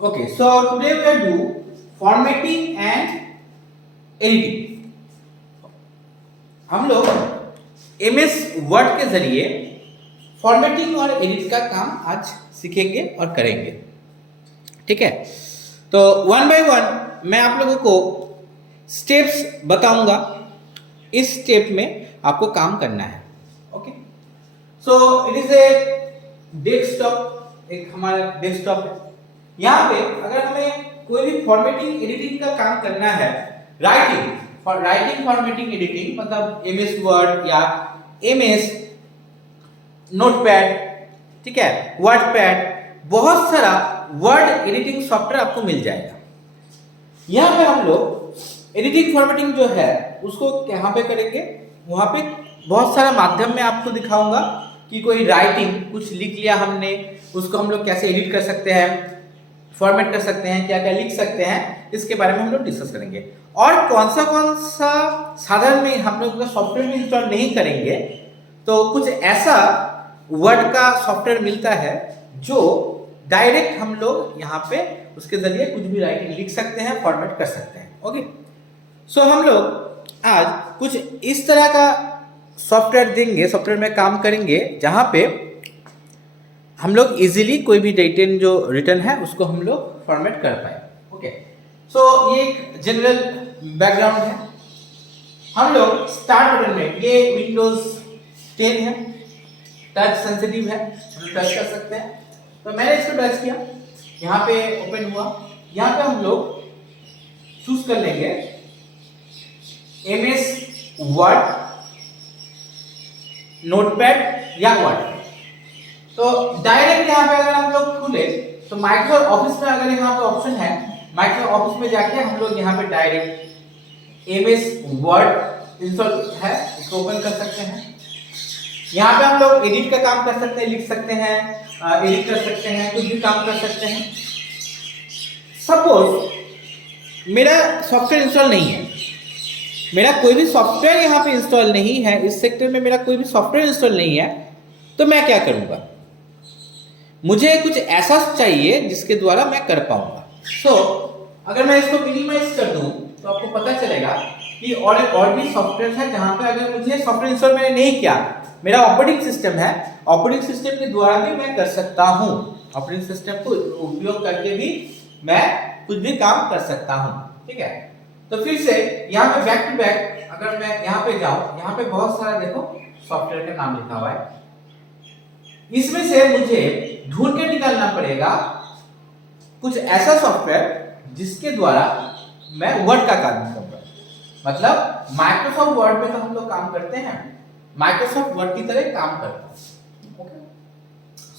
Okay, so today we will do formatting and editing. हम लोग MS word के जरिए फॉर्मेटिंग और एडिट का काम आज सीखेंगे और करेंगे. ठीक है, तो वन बाय वन मैं आप लोगों को स्टेप्स बताऊंगा. इस स्टेप में आपको काम करना है. Okay, so it is a desktop. एक हमारा डेस्कटॉप है. यहाँ पे अगर हमें कोई भी फॉर्मेटिंग एडिटिंग का काम करना है, राइटिंग फॉर्मेटिंग एडिटिंग मतलब MS वर्ड या MS नोटपैड, ठीक है, वर्डपैड, बहुत सारा वर्ड एडिटिंग सॉफ्टवेयर आपको मिल जाएगा. यहाँ पे हम लोग एडिटिंग फॉर्मेटिंग जो है उसको कहाँ पे करेंगे, वहाँ पे बहुत सारा माध्यम में आपको दिखाऊंगा कि कोई राइटिंग कुछ लिख लिया हमने, उसको हम लोग कैसे एडिट कर सकते हैं, फॉर्मेट कर सकते हैं, क्या क्या लिख सकते हैं, इसके बारे में हम लोग डिस्कस करेंगे. और कौन सा साधन में हम लोग सॉफ्टवेयर में इंस्टॉल नहीं करेंगे, तो कुछ ऐसा वर्ड का सॉफ्टवेयर मिलता है जो डायरेक्ट हम लोग यहाँ पे उसके जरिए कुछ भी राइटिंग लिख सकते हैं, फॉर्मेट कर सकते हैं. ओके, सो हम लोग आज कुछ इस तरह का सॉफ्टवेयर देंगे, सॉफ्टवेयर में काम करेंगे जहाँ पे हम लोग इजीली कोई भी रिटर्न है उसको हम लोग फॉर्मेट कर पाए. ओके, सो ये एक जनरल बैकग्राउंड है. हम लोग स्टार्ट बटन में, ये विंडोज 10 है, टच सेंसिटिव है, हम टच कर सकते हैं. तो मैंने इसको टच किया, यहाँ पे ओपन हुआ. यहाँ पे हम लोग चूज कर लेंगे MS वर्ड, नोटपैड या वर्ड. तो डायरेक्ट यहाँ पे अगर हम लोग खुले तो माइक्रोसॉफ्ट ऑफिस में अगर यहाँ पे ऑप्शन है, माइक्रोसॉफ्ट ऑफिस में जाके हम लोग यहाँ पे डायरेक्ट MS वर्ड इंस्टॉल है, इसको ओपन कर सकते हैं. यहाँ पे हम लोग एडिट का काम कर सकते हैं, लिख सकते हैं, एडिट कर सकते हैं, कुछ भी काम कर सकते हैं. सपोज मेरा सॉफ्टवेयर इंस्टॉल नहीं है, मेरा कोई भी सॉफ्टवेयर यहाँ पे इंस्टॉल नहीं है, इस सेक्टर में मेरा कोई भी सॉफ्टवेयर इंस्टॉल नहीं है, तो मैं क्या करूँगा, मुझे कुछ ऐसा चाहिए जिसके द्वारा मैं कर पाऊंगा. सो अगर मैं इसको मिनिमाइज कर दूं तो आपको पता चलेगा कि और भी सॉफ्टवेयर है जहां पे अगर मुझे सॉफ्टवेयर इंस्टॉल मैंने नहीं किया, मेरा ऑपरेटिंग सिस्टम है, ऑपरेटिंग सिस्टम के द्वारा भी मैं कर सकता हूं. ऑपरेटिंग सिस्टम को उपयोग करके भी मैं कुछ भी काम कर सकता हूं. ठीक है, तो फिर से यहाँ पे बैक टू बैक अगर मैं यहाँ पे जाऊं, यहाँ पे बहुत सारा देखो सॉफ्टवेयर का नाम लिखा हुआ है. इसमें से मुझे ढूंढ के निकालना पड़ेगा कुछ ऐसा सॉफ्टवेयर जिसके द्वारा मैं वर्ड का काम करूंगा. मतलब माइक्रोसॉफ्ट वर्ड में तो हम लोग काम करते हैं, माइक्रोसॉफ्ट वर्ड की तरह काम करते हैं. ओके,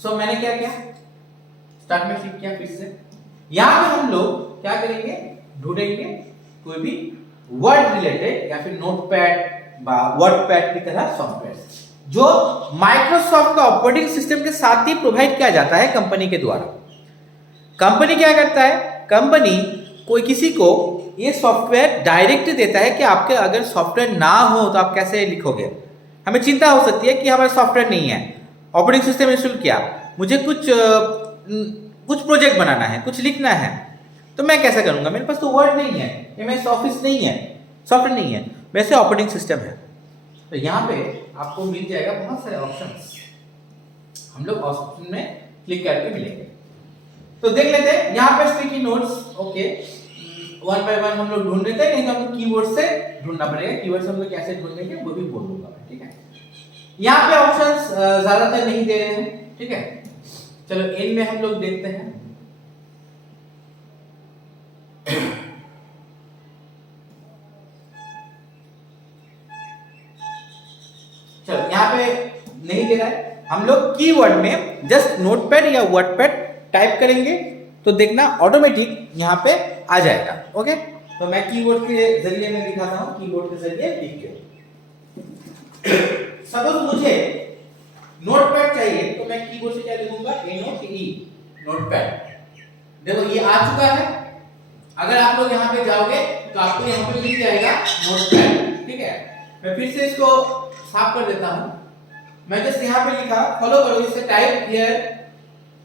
सो मैंने क्या किया, स्टार्ट में क्लिक किया. फिर से यहां पे हम लोग क्या करेंगे, ढूंढेंगे कोई भी वर्ड रिलेटेड या फिर नोटपैड वर्डपैड की तरह सॉफ्टवेयर जो माइक्रोसॉफ्ट का ऑपरेटिंग सिस्टम के साथ ही प्रोवाइड किया जाता है कंपनी के द्वारा. कंपनी क्या करता है, कंपनी कोई किसी को ये सॉफ्टवेयर डायरेक्ट देता है कि आपके अगर सॉफ्टवेयर ना हो तो आप कैसे लिखोगे. हमें चिंता हो सकती है कि हमारा सॉफ्टवेयर नहीं है, ऑपरेटिंग सिस्टम इंस्टॉल किया, मुझे कुछ प्रोजेक्ट बनाना है, कुछ लिखना है, तो मैं कैसे करूंगा, मेरे पास तो वर्ड नहीं है, MS ऑफिस नहीं है, सॉफ्टवेयर नहीं है, वैसे ऑपरेटिंग सिस्टम है. तो यहाँ पे आपको मिल जाएगा बहुत सारे ऑप्शंस, हम लोग ऑप्शन में क्लिक करके मिलेंगे. तो देख लेते हैं यहाँ पे sticky notes. Okay, one by one हम लोग ढूंढ लेते हैं, नहीं तो हमको कीवर्ड से ढूंढना पड़ेगा. कीवर्ड से हम लोग कैसे ढूंढेंगे वो भी बोल दूंगा मैं. ठीक है, यहाँ पे ऑप्शंस ज्यादातर नहीं दे रहे हैं. ठीक है, चलो एंड में हम लोग देखते हैं. चलो यहाँ पे नहीं दे रहा है, हम लोग कीवर्ड में जस्ट नोटपैड या वर्डपैड टाइप करेंगे तो देखना ऑटोमेटिक यहाँ पे आ जाएगा. ओके, तो मैं कीवर्ड के जरिए मैं दिखाता हूँ, कीवर्ड के जरिए लिख के. सपोज मुझे नोटपैड चाहिए तो मैं कीवर्ड से क्या लिखूंगा, NOTE नोटपैड. देखो ये आ चुका है. अगर आप लोग यहाँ पे जाओगे तो आपको यहाँ पे मिल जाएगा नोटपैड. ठीक है, मैं फिर से इसको साफ कर देता हूं. मैं जस्ट यहाँ पे लिखा, फॉलो करो, इसे टाइप हियर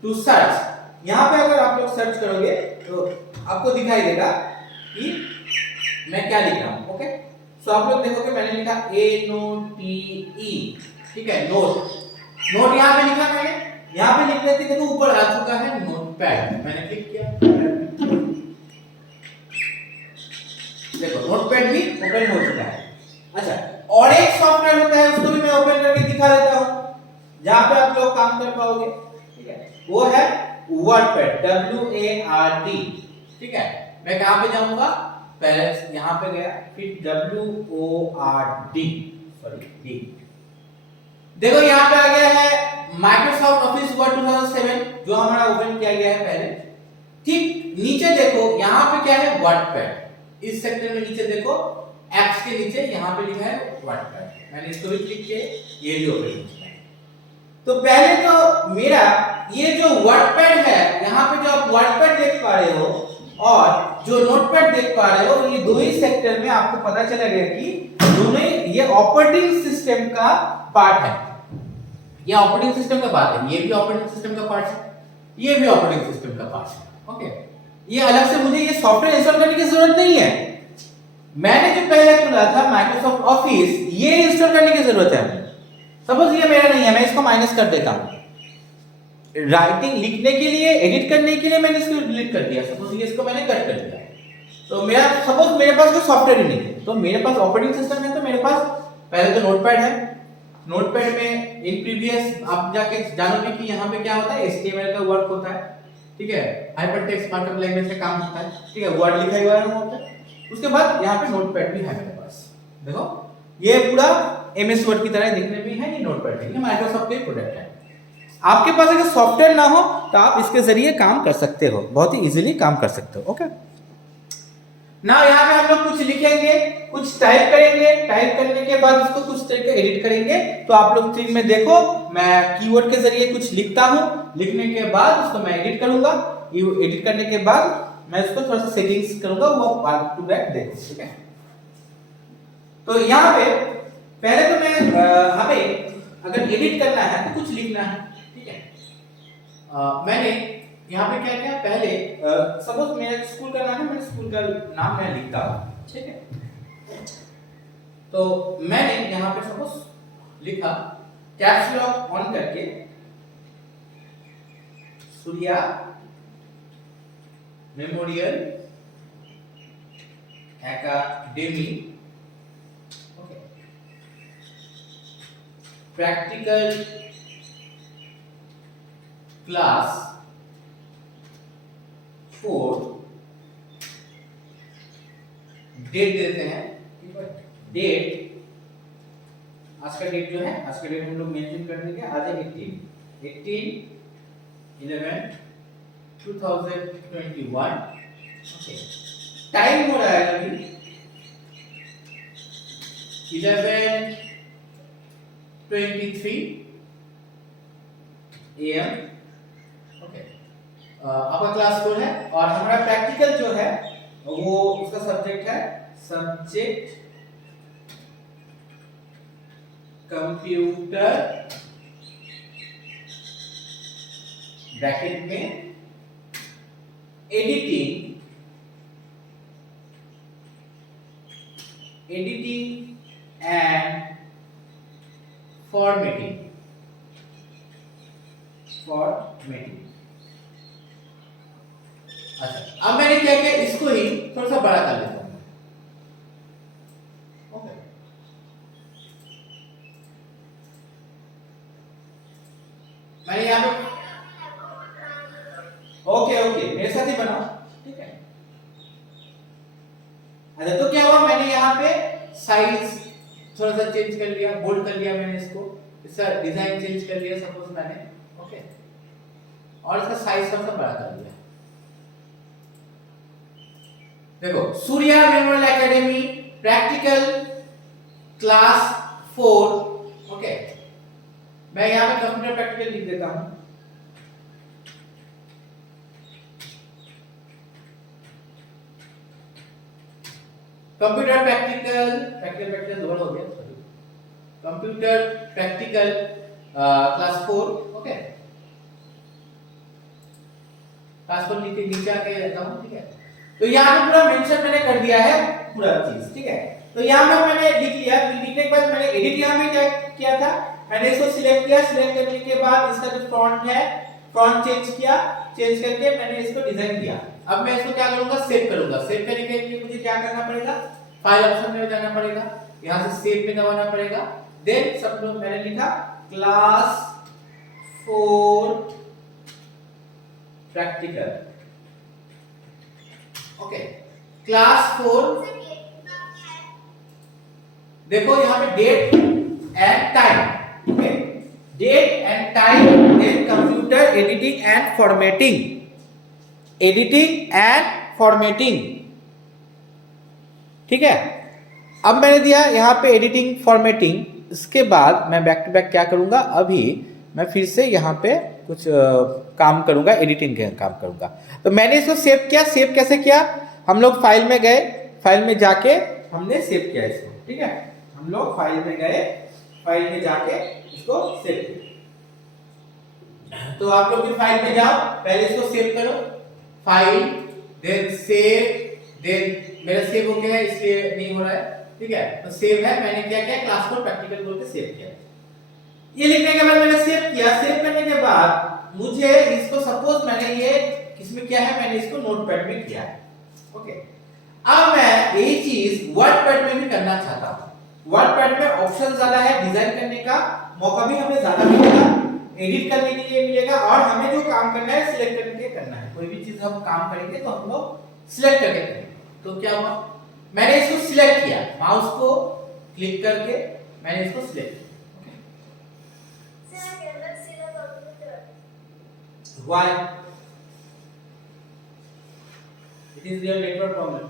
टू सर्च. यहाँ पे अगर आप लोग सर्च करोगे तो आपको दिखाई देगा कि मैं क्या लिख रहा हूँ। ओके, सो आप लोग देखोगे मैंने लिखा ANOTE, ठीक है, नोट यहाँ पे लिखा मैंने, यहाँ पे लिखने से देखो ऊपर आ चुका है नोटपैड, मैंने क्लिक किया, देखो नोटपैड भी ओपन हो चुका है। अच्छा, और एक सॉफ्टवेयर होता है उसको भी मैं ओपन करके दिखा देता हूँ जहां पे आप लोग काम कर पाओगे, ठीक है, वो है वर्डपैड, WARD, ठीक है। मैं कहां पे जाऊंगा, पहले यहां पे गया, फिर WORD, सॉरी D, देखो यहां पे आ गया है माइक्रोसॉफ्ट ऑफिस वर्ड 2007 जो हमारा ओपन किया गया है पहले। ठीक नीचे देखो यहां पे क्या है, वर्डपैड, इस सेक्टर में नीचे देखो एप्स के नीचे यहां पे लिखा है वर्डपैड, मैंने इसको भी क्लिक किया, ये भी ओपन हो चुका है। तो पहले तो मेरा ये जो वर्डपैड है, यहां पे जो आप वर्डपैड देख पा रहे हो और जो नोटपैड देख पा रहे हो, ये दो ही सेक्टर में आपको पता चला गया कि दोनों ये ऑपरेटिंग सिस्टम का पार्ट है, ये ऑपरेटिंग सिस्टम का पार्ट है, ये भी ऑपरेटिंग सिस्टम का पार्ट है, ये भी ऑपरेटिंग सिस्टम का पार्ट है। ओके, ये अलग से मुझे ये सॉफ्टवेयर इंस्टॉल करने की जरूरत नहीं है, मैंने जो पहले खुला था माइक्रोसॉफ्ट ऑफिस, ये इंस्टॉल करने की जरूरत है। सपोज ये मेरा नहीं है, मैं इसको माइनस कर देता हूं, राइटिंग लिखने के लिए, एडिट करने के लिए मैंने इसको डिलीट कर दिया, सपोज ये इसको मैंने कट कर दिया, तो मेरा सपोज मेरे पास कोई सॉफ्टवेयर ही नहीं है, तो मेरे पास ऑपरेटिंग सिस्टम है, तो मेरे पास पहले तो नोटपैड है, नोटपैड में इन प्रीवियस आप जाके जानोगे कि यहाँ पे क्या होता है, HTML का वर्क होता है, ठीक है, हाइपरटेक्स्ट मार्कअप लैंग्वेज का काम होता है, ठीक है, वर्ड लिखा हुआ है वहां पे। उसके बाद यहाँ पे नोटपैड भी है मेरे पास, देखो ये पूरा MS वर्ड की तरह दिखने में है, ये नोटपैड है, ये माइक्रोसॉफ्ट के प्रोडक्ट है। आपके पास अगर सॉफ्टवेयर ना हो तो आप इसके जरिए काम कर सकते हो, बहुत ही इजीली काम कर सकते हो। ओके, ना यहाँ पे हम लोग कुछ लिखेंगे, कुछ टाइप करेंगे, टाइप करने के बाद उसको कुछ तरीके एडिट करेंगे, तो आप लोग स्क्रीन में देखो मैं कीवर्ड के जरिए कुछ लिखता हूँ, लिखने के बाद उसको मैं एडिट करूंगा, एडिट करने के बाद मैं इसको थोड़ा सा सेटिंग्स करूंगा, वो बैक टू बैक देखो, ठीक है। तो यहाँ पे पहले तो मैं हमें अगर एडिट करना है तो कुछ लिखना है, ठीक है। मैंने यहाँ पे क्या किया, पहले सपोज मेरा स्कूल का नाम है, मेरे स्कूल का नाम मैं लिखता हूँ, ठीक है। तो मैंने यहाँ पे सपोज लिखा कैप्स लॉक ऑन करके Surya memorial academy, okay, practical class 4, date देते हैं, ठीक है, डेट आज का डेट जो है, आज का डेट हम लोग मेंशन कर देंगे, आज है 18/11/2021, ओके। टाइम हो रहा है अभी 11:23 AM, ओके। आपका क्लास 4 है और हमारा प्रैक्टिकल जो है वो उसका सब्जेक्ट है सब्जेक्ट कंप्यूटर ब्रैकेट में एडिटिंग एंड फॉर्मेटिंग। अच्छा, अब मैंने क्या किया, इसको ही थोड़ा सा बड़ा कर लेता हूं, ओके। मैंने यहाँ पे ओके मेरे साथ ही बनाओ, ठीक है। अच्छा, तो क्या हुआ, मैंने यहाँ पे साइज थोड़ा सा चेंज कर लिया, बोल्ड कर लिया मैंने इसका डिजाइन चेंज कर लिया सपोज मैंने, ओके, और इसका साइज थोड़ा सा बड़ा कर लिया। देखो Surya memorial academy practical class 4, okay. मैं यहाँ पे कंप्यूटर प्रैक्टिकल लिख देता हूँ, कंप्यूटर प्रैक्टिकल दोबारा हो गया, sorry, computer practical class 4, okay. Class को नीचे नीचे आके रहता हूँ, ठीक है। तो यहाँ पे पूरा मेंशन मैंने कर दिया है पूरा चीज, ठीक है। तो यहाँ पे मैंने लिख लिया, लिखने के बाद मैंने एडिट यहाँ पे क्या किया था, मैंने इसको सिलेक्ट किया, सिलेक्ट करने के बाद इसका जो फ्रंट है फ्रंट चेंज किया, चेंज करके मैंने इसको डिजाइन दिया। अब मैं इसको क्या करूंगा, सेव करूंगा। सेव करने के लिए मुझे क्या करना पड़ेगा, फाइल ऑप्शन में जाना पड़ेगा, यहां से सेव पे दबाना पड़ेगा। देन सब लोग मैंने लिखा क्लास 4 प्रैक्टिकल, ओके। क्लास 4, देखो यहाँ पे date and time, okay, date and time, then computer editing and formatting, editing and formatting, ठीक है। अब मैंने दिया यहाँ पे एडिटिंग फॉर्मेटिंग। इसके बाद मैं बैक टू बैक क्या करूंगा, अभी मैं फिर से यहाँ पे कुछ काम करूंगा, एडिटिंग का काम करूंगा। तो मैंने इसको सेव किया। सेव कैसे किया, हम लोग फाइल में गए, फाइल में जाके हमने सेव किया इसको, ठीक है। हम लोग फाइल में गए, फाइल में जाके इसको सेव किया। तो आप लोग भी फाइल में जाओ, पहले इसको सेव करो, फाइल, देन सेव, देन मेरा सेव हो गया है इसलिए नहीं हो रहा है, ठीक है। तो सेव है, मैंने क्या किया, क्लास 4 प्रैक्टिकल बोल के सेव किया। ये लिखने के बाद मैंने सेव किया। सेव करने के बाद मुझे इसको, सपोज मैंने ये किसमें किया है, मैंने इसको नोटपैड में किया है, ओके। अब मैं यही चीज वर्डपैड में भी करना चाहता हूं। वर्डपैड में ऑप्शन ज्यादा है, डिजाइन करने का मौका भी हमें ज्यादा मिलेगा, एडिट करने के लिए मिलेगा, और हमें जो काम करना है सिलेक्ट करके करना है। कोई भी चीज हम काम करेंगे तो हम लोग सिलेक्ट करके करेंगे। तो क्या हुआ, मैंने इसको सिलेक्ट किया, माउस को क्लिक करके मैंने इसको सिलेक्ट किया। Why? It is your network problem.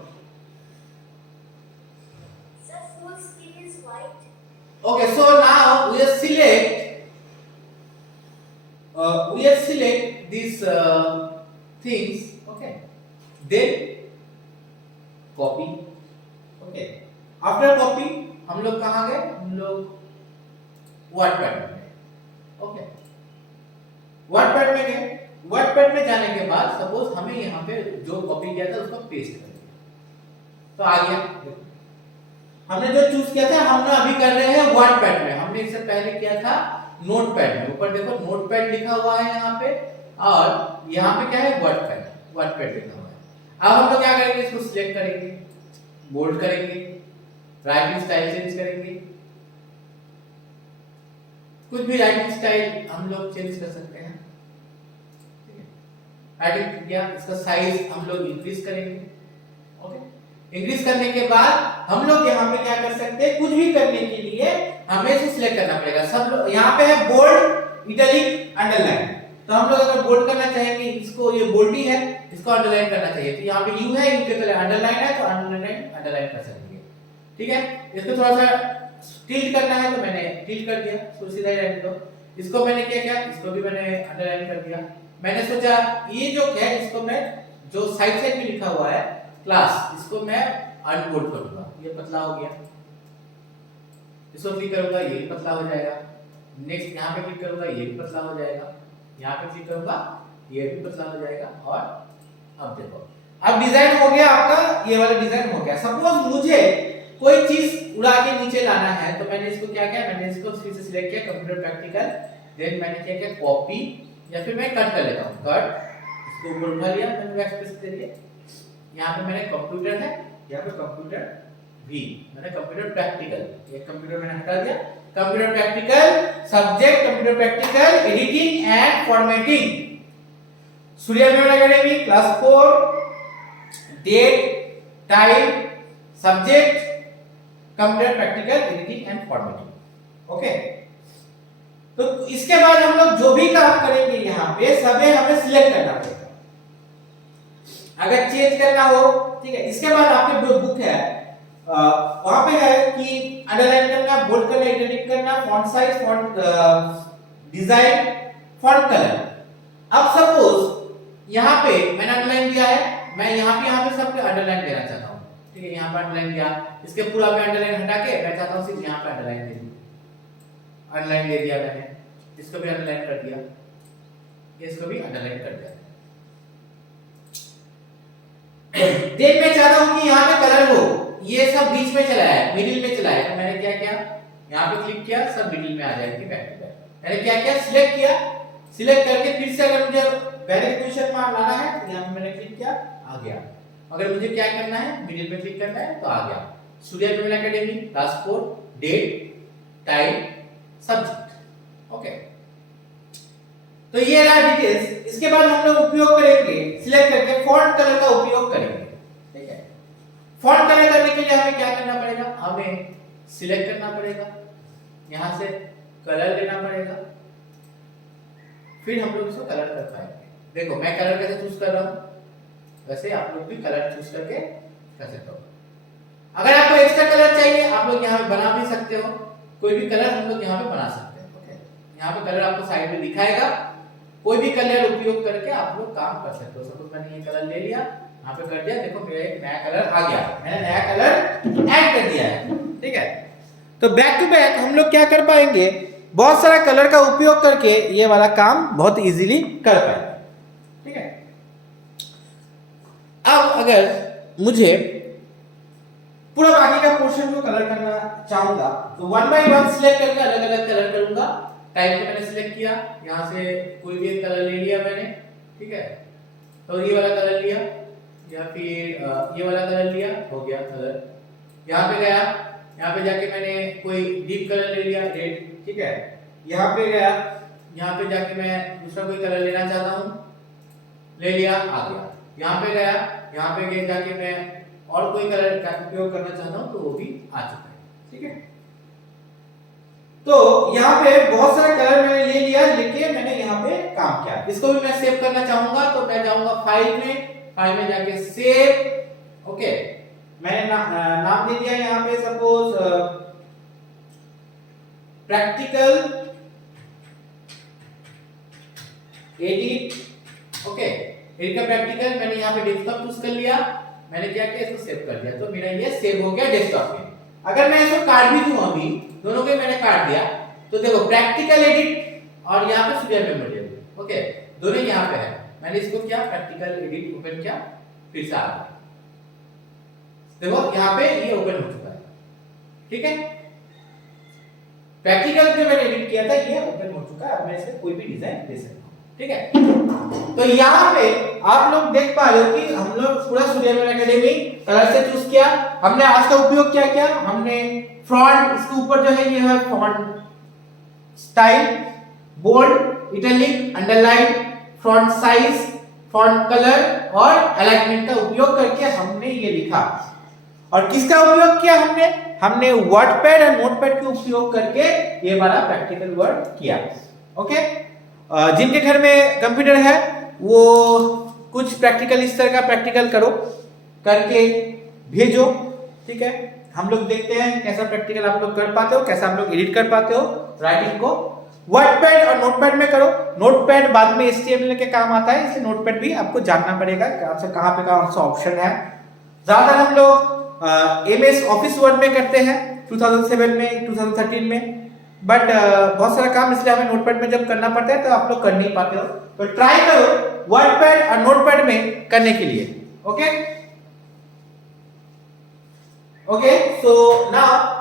Sir, full screen is white. Okay, so now we select these things, okay. Then copy, okay. After copy हम लोग कहाँ गए, हम लोग वर्डपैड में गए, ओके। वर्डपैड में गए, वर्डपैड में जाने के बाद सपोज हमें यहाँ पे जो कॉपी किया था उसको पेस्ट कर दिया, तो आ गया। हमने जो चूज किया था, हमने अभी कर रहे हैं वर्डपैड में, हमने इससे पहले किया था नोटपैड में। ऊपर देखो नोटपैड लिखा हुआ है यहाँ पे, और यहाँ पे क्या है, वर्डपैड, वर्डपैड लिखा हुआ है। अब हम लोग क्या करेंगे, इसको सिलेक्ट करेंगे, बोल्ड करेंगे, राइटिंग स्टाइल चेंज करेंगे, कुछ भी राइटिंग स्टाइल हम लोग चेंज कर सकते हैं, राइटिंग किया, इसका साइज हम लोग इंक्रीज करेंगे, ओके। इंक्रीज करने के बाद हम लोग यहाँ पे क्या कर सकते हैं, कुछ भी करने के लिए हमें इसे सिलेक्ट करना पड़ेगा। सब लोग यहाँ पे है बोल्ड, इटैलिक, अंडरलाइन। तो हम लोग अगर बोल्ड करना चाहेंगे, इसको ये बोल्ड ही है, इसको अंडरलाइन करना चाहिए, तो यहाँ पे यू है, इनके तले अंडरलाइन है, तो अंडरलाइन कर सकेंगे, ठीक है। इसको थोड़ा सा टिल्ट करना है, तो मैंने टिल्ट कर दिया, तो सीधा ही रहने दो। इसको मैंने क्या, इसको भी मैंने अंडरलाइन कर दिया। मैंने सोचा ये जो है, इसको मैं जो साइड साइड में लिखा हुआ है क्लास, इसको मैं अनबोल्ड करूंगा, ये पतला हो गया। इसको क्लिक करूंगा, ये भी पतला हो जाएगा। नेक्स्ट यहाँ पे क्लिक करूंगा, ये भी पतला हो जाएगा। यहाँ पे क्लिक करूंगा, ये भी पतला हो जाएगा। और अब देखो, अब डिजाइन हो गया आपका, ये वाला डिजाइन हो गया। सपोज मुझे कोई चीज उड़ा के नीचे लाना है, तो मैंने इसको क्या किया, मैंने इसको फिर से सिलेक्ट किया, कंप्यूटर प्रैक्टिकल, देन मैंने क्या किया, कॉपी, या फिर मैं कट कर लेता हूँ, कट, इसको ऊपर उठा लिया मैंने बैकस्पेस के लिए। यहाँ पे मैंने कंप्यूटर है, यहाँ पे कंप्यूटर भी, मैंने कंप्यूटर प्रैक्टिकल, ये कंप्यूटर मैंने हटा दिया, computer practical, subject computer practical, editing and formatting, Surya memory academy, class 4, date, time, subject, computer practical, editing and formatting, okay. तो इसके बाद हम लोग जो भी काम करेंगे यहाँ पे सभी हमें सिलेक्ट करना पड़ेगा, अगर चेंज करना हो, ठीक है। इसके बाद आपके जो बुक है वहां पे है कि अंडरलाइन करना, बोल्ड करना, इटैलिक करना, font size, font design, font colour. अब सपोज यहाँ पे मैंने अंडरलाइन दिया है, मैं यहाँ पे सब पे अंडरलाइन देना चाहता हूँ, ठीक है। यहाँ पे अंडरलाइन दिया, इसके पूरा पे अंडरलाइन हटा के मैं चाहता हूँ सिर्फ यहाँ पे अंडरलाइन दे दूं, अंडरलाइन दे दिया मैंने, इसको भी अंडरलाइन कर दिया, इसको भी अंडरलाइन कर दिया। देन मैं चाहता हूं कि यहाँ पे कलर हो, ये सब बीच में चला है, मिडिल में चला है, तो मैंने क्या किया, यहाँ पे क्लिक किया, सब मिडिल में आ जाएंगे बैक टू बैक। मैंने क्या किया, सिलेक्ट किया, सिलेक्ट करके फिर से अगर मुझे वैलिड पोजीशन में लाना है तो यहाँ पे मैंने क्लिक किया, आ गया। अगर मुझे क्या करना है, मिडिल पे क्लिक करना है तो आ गया। Student payment academy, last 4, date, time, subject. Okay, तो ये रहा डिटेल्स। इसके बाद हम लोग उपयोग करेंगे, सिलेक्ट करके फॉन्ट कलर का उपयोग करेंगे। ठीक है, फॉन्ट कलर करने के लिए हमें क्या करना पड़ेगा, हमें सिलेक्ट करना पड़ेगा, यहां से कलर लेना पड़ेगा, फिर हम लोग इसको कलर कर पाएंगे। देखो मैं कलर कैसे चूज कर रहा हूं, वैसे आप लोग भी कलर चूज करके कर सकते हो। अगर आपको एक्स्ट्रा कलर चाहिए आप लोग यहाँ पे बना भी सकते हो, कोई भी कलर हम लोग यहाँ पे बना सकते हैं। ओके, यहाँ पे कलर आपको साइड में दिखाएगा, कोई भी कलर उपयोग करके आप लोग काम कर सकते हो। सपोज मैंने ये कलर ले लिया, यहाँ पे कर दिया, देखो मेरा एक नया कलर आ गया, मैंने नया कलर ऐड कर दिया है। ठीक है, तो बैक टू बैक हम लोग क्या कर पाएंगे, बहुत सारा कलर का उपयोग करके ये वाला काम बहुत इजीली कर पाएंगे। ठीक है, अब अगर मुझे पूरा बाकी का पोर्शन को कलर करना चाहूंगा तो 1 बाय 1 सिलेक्ट करके अलग अलग कलर करूंगा। टाइप को मैंने सिलेक्ट किया, यहां से कोई भी एक कलर ले लिया मैंने। ठीक है, तो ये वाला कलर लिया या फिर ये वाला कलर लिया, हो गया कलर। यहाँ पे गया, यहाँ पे जाके मैंने कोई डीप कलर ले लिया, रेड। ठीक है, यहाँ पे गया, यहाँ पे जाके मैं दूसरा कोई कलर लेना चाहता हूँ, ले लिया, आ गया। यहाँ पे गया, यहाँ पे जाके मैं और कोई कलर का उपयोग करना चाहता हूँ तो वो भी आ चुका है। ठीक है, तो यहाँ पे बहुत सारा कलर मैंने ले लिया, लेके मैंने यहाँ पे काम किया। इसको भी मैं सेव करना चाहूंगा तो मैं जाऊंगा फाइल में जाके सेव। ओके, मैंने नाम दे दिया यहाँ पे suppose practical edit. Okay, edit का प्रैक्टिकल मैंने यहाँ पे डेस्कटॉप चूज कर लिया, मैंने क्या किया, इसको सेव कर दिया, तो मेरा ये सेव हो गया डेस्कटॉप में। अगर मैं इसको काट भी दूं, अभी दोनों के मैंने काट दिया, तो देखो प्रैक्टिकल एडिट और यहाँ पे स्टूडेंट मेमोरियल। ओके, दोनों यहाँ पे है, मैंने इसको क्या प्रैक्टिकल एडिट ओपन किया, फिर से आ गया, देखो यहाँ पे ये ओपन हो चुका है। ठीक है, प्रैक्टिकल जो मैंने एडिट किया था ये ओपन हो चुका है, अब मैं इससे कोई भी डिजाइन दे सकता हूँ। ठीक है, तो यहाँ पे आप लोग देख पा रहे हो कि हम लोग पूरा स्टूडेंट पेमेंट एकेडमी कलर से चूज किया। हमने आज का उपयोग क्या किया, हमने फ्रंट, इसके ऊपर जो है ये है front style, bold, italic, underline, front size, front colour और अलाइनमेंट का उपयोग करके हमने ये लिखा। और किसका उपयोग किया, हमने वर्डपैड और नोटपैड के उपयोग करके ये वाला प्रैक्टिकल वर्क किया। ओके, जिनके घर में कंप्यूटर है वो कुछ प्रैक्टिकल इस तरह का प्रैक्टिकल करो, करके भेजो। ठीक है, हम लोग देखते हैं कैसा प्रैक्टिकल आप लोग कर पाते हो, कैसा आप लोग एडिट कर पाते हो राइटिंग को। वर्डपैड और नोटपैड में करो, नोटपैड बाद में HTML के काम आता है, इसलिए नोटपैड भी आपको जानना पड़ेगा कहाँ पे कौन सा ऑप्शन है। ज्यादातर हम लोग MS ऑफिस वर्ड में करते हैं 2007 में, 2013 में, बट बहुत सारा काम इसलिए हमें नोटपैड में जब करना पड़ता है तो आप लोग कर नहीं पाते हो, तो ट्राई करो वर्डपैड और नोटपैड में करने के लिए। Okay, so now